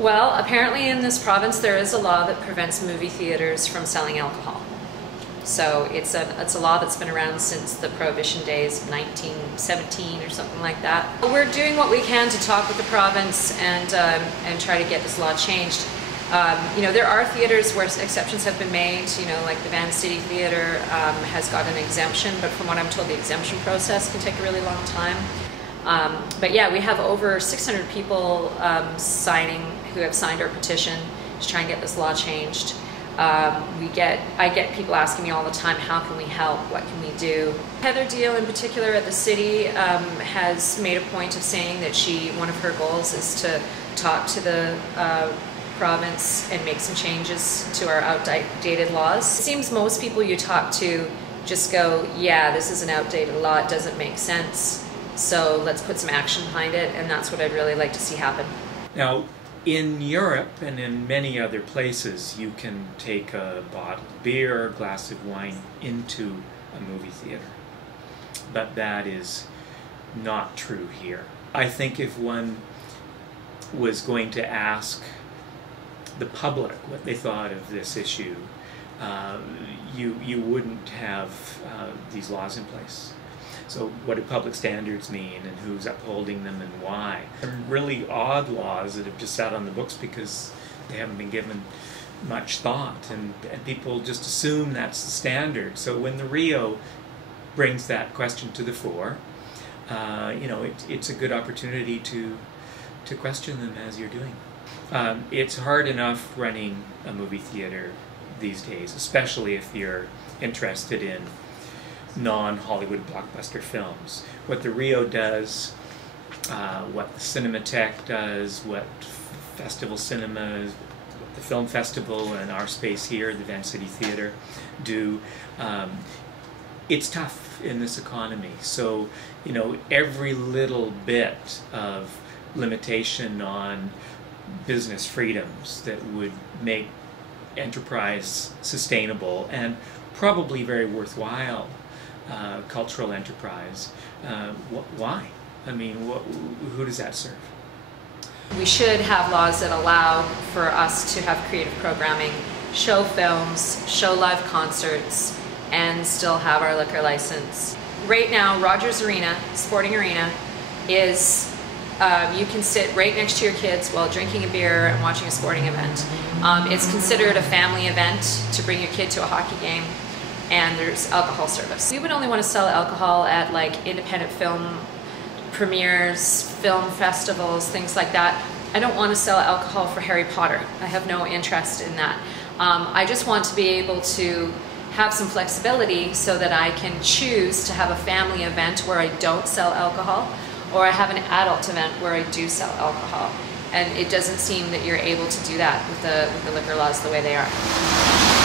Well, apparently in this province there is a law that prevents movie theaters from selling alcohol. So it's a law that's been around since the prohibition days of 1917 or something like that. We're doing what we can to talk with the province and try to get this law changed. You know, there are theaters where exceptions have been made, you know, like the Rio Theater has got an exemption, but from what I'm told the exemption process can take a really long time. But yeah, we have over 600 people who have signed our petition to try and get this law changed. I get people asking me all the time, how can we help, what can we do? Heather Deal in particular at the city has made a point of saying that one of her goals is to talk to the province and make some changes to our outdated laws. It seems most people you talk to just go, yeah, this is an outdated law, it doesn't make sense, so let's put some action behind it, and that's what I'd really like to see happen. Now, in Europe and in many other places, you can take a bottle of beer or a glass of wine into a movie theater. But that is not true here. I think if one was going to ask the public what they thought of this issue, you wouldn't have these laws in place. So what do public standards mean, and who's upholding them, and why? Really odd laws that have just sat on the books because they haven't been given much thought, and people just assume that's the standard. So when the Rio brings that question to the fore, you know, it's a good opportunity to question them as you're doing. It's hard enough running a movie theater these days, especially if you're interested in non-Hollywood blockbuster films. What the Rio does, what the Cinematheque does, what Festival Cinemas, what the Film Festival and our space here, the Vancouver Theater, do, it's tough in this economy. So, you know, every little bit of limitation on business freedoms that would make enterprise sustainable and probably very worthwhile cultural enterprise. Why? I mean, who does that serve? We should have laws that allow for us to have creative programming, show films, show live concerts, and still have our liquor license. Right now, Rogers Arena, sporting arena, is you can sit right next to your kids while drinking a beer and watching a sporting event. It's considered a family event to bring your kid to a hockey game, and there's alcohol service. We would only want to sell alcohol at like independent film premieres, film festivals, things like that. I don't want to sell alcohol for Harry Potter. I have no interest in that. I just want to be able to have some flexibility so that I can choose to have a family event where I don't sell alcohol, or I have an adult event where I do sell alcohol. And it doesn't seem that you're able to do that with the liquor laws the way they are.